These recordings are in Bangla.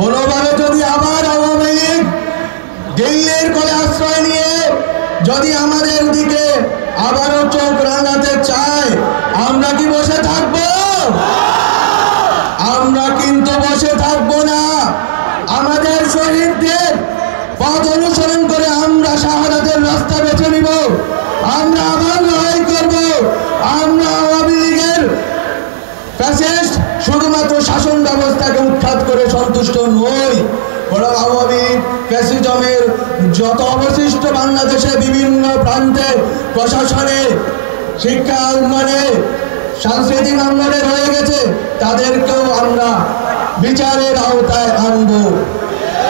কোনোভাবে যদি আবার আওয়ামী লীগ দিল্লির কোলে আশ্রয় নিয়ে যদি আমাদের দিকে আবারও চোখ রাঙাতে চায়, আমরা কি বসে থাকব? আমরা কিন্তু বসে থাকবো না। আমাদের শহীদদের পথ অনুসরণ করে আমরা শাহাদাতের রাস্তা বেছে নিব। আমরা আবার লড়াই করব। আমরা আওয়ামী লীগের ফ্যাসিস্ট শুধুমাত্র শাসন ব্যবস্থাকে উৎখাত করে সন্তুষ্ট নই, বরং আওয়ামী লীগ ফ্যাসিজমের যত অবশিষ্ট বাংলাদেশে বিভিন্ন প্রান্তে প্রশাসনে, শিক্ষা অঙ্গনে, সাংস্কৃতিক অঙ্গনে রয়ে গেছে, তাদেরকেও আমরা বিচারের আওতায় আনব।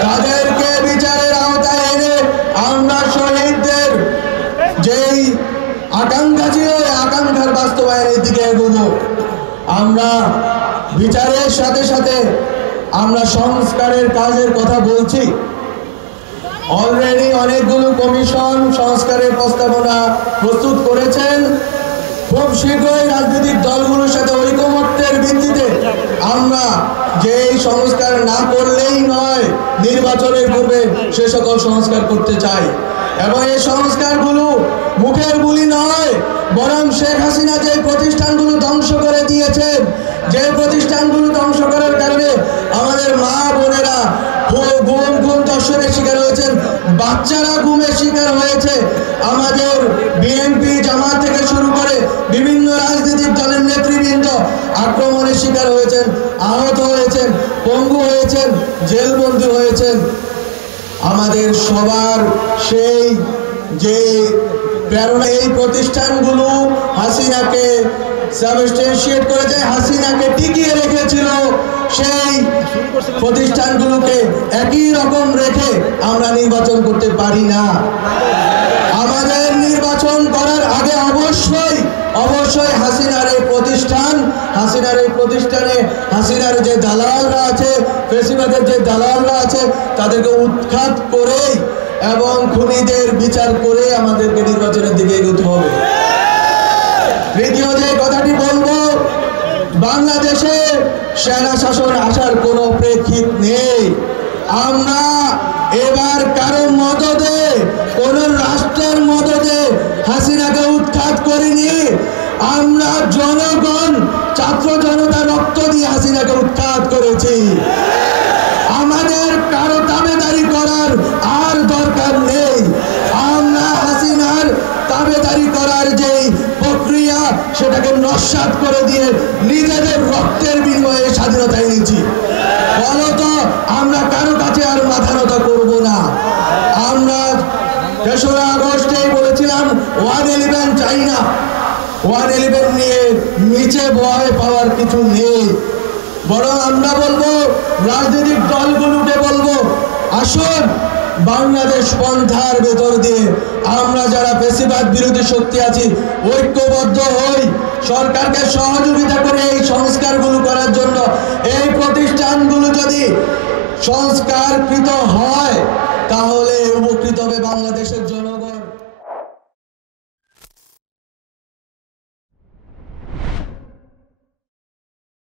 তাদেরকে বিচারের আওতায় এনে আমরা শহীদদের যেই আকাঙ্ক্ষা ছিল, এই আকাঙ্ক্ষার বাস্তবায়নের দিকে এগোবো। আমরা বিচারের সাথে সাথে আমরা সংস্কারের কাজের কথা বলছি। অলরেডি অনেকগুলো কমিশন সংস্কারের প্রস্তাবনা প্রস্তুত করেছেন। খুব শীঘ্রই রাজনৈতিক দলগুলোর সাথে ঐকমত্যের ভিত্তিতে আমরা যে সংস্কার না করলেই নয়, নির্বাচনের পূর্বে সে সকল সংস্কার করতে চাই। এবং এই সংস্কারগুলো মুখের বুলি নয়, বরং শেখ হাসিনা যে প্রতিষ্ঠানগুলো ধ্বংস করে দিয়েছেন, যে প্রতিষ্ঠানগুলো ধ্বংস করার কারণে আমাদের মা বোনেরা গুম ধর্ষণের শিকার হয়েছেন, বাচ্চারা গুমের শিকার হয়েছে, আমাদের বিএনপি জামাত থেকে শুরু করে বিভিন্ন রাজনৈতিক দলের নেতৃবৃন্দ আক্রমণের শিকার হয়েছেন, আহত হয়েছেন, পঙ্গু হয়েছেন, জেলবন্দী হয়েছেন। আমাদের সবার সেই যে প্রেরণা, এই প্রতিষ্ঠানগুলো হাসিনাকে সাবস্টেনশিয়েট করেছে, হাসিনাকে টিকিয়ে রেখেছিল, সেই প্রতিষ্ঠানগুলোকে একই রকম রেখে আমরা নির্বাচন করতে পারি না। আমাদের নির্বাচন করার আগে অবশ্যই হাসিনার এই প্রতিষ্ঠানে হাসিনার যে দালালরা আছে, ফেসিবাদের যে দালালরা আছে, তাদেরকে উৎখাত করে এবং খুনিদের বিচার করে আমাদেরকে নির্বাচনের দিকে এগোতে হবে। তৃতীয় যে কথাটি বলবো, বাংলাদেশে সেনা শাসন আসার কোনো প্রেক্ষিত নেই। আমরা এবার কারো মদদে, কোন রাষ্ট্রের মদদে হাসিনাকে উৎখাত করিনি। আমরা জনগণ, ছাত্র জনতা রক্ত দিয়ে হাসিনাকে উৎখাত করেছি। আমাদের কারো দাবেদারি করার আর দরকার নেই। আমরা হাসিনার দাবেদারি করার যেই প্রক্রিয়া, সেটাকে নস্যাৎ করে দিয়ে নিজেদের রক্তের বিনিময়ে স্বাধীনতা এনেছি। ফলত আমরা কারো কাছে আর মাথা নত করবো না। আমরা 3রা আগস্টেই বলেছিলাম 111 চাই না। 111 নিয়ে নিচে ভয় পাওয়ার কিছু নেই, বরং আমরা বলবো, রাজনৈতিক দলগুলোকে বলবো, আসুন বাংলাদেশ পন্থার ভেতর দিয়ে আমরা যারা ফ্যাসিবাদ বিরোধী শক্তি আছি, ঐক্যবদ্ধ হই, সরকারকে সহযোগিতা করে এই সংস্কারগুলো করার জন্য। এই প্রতিষ্ঠানগুলো যদি সংস্কারকৃত হয়, তাহলে উপকৃত হবে বাংলাদেশের জন্য।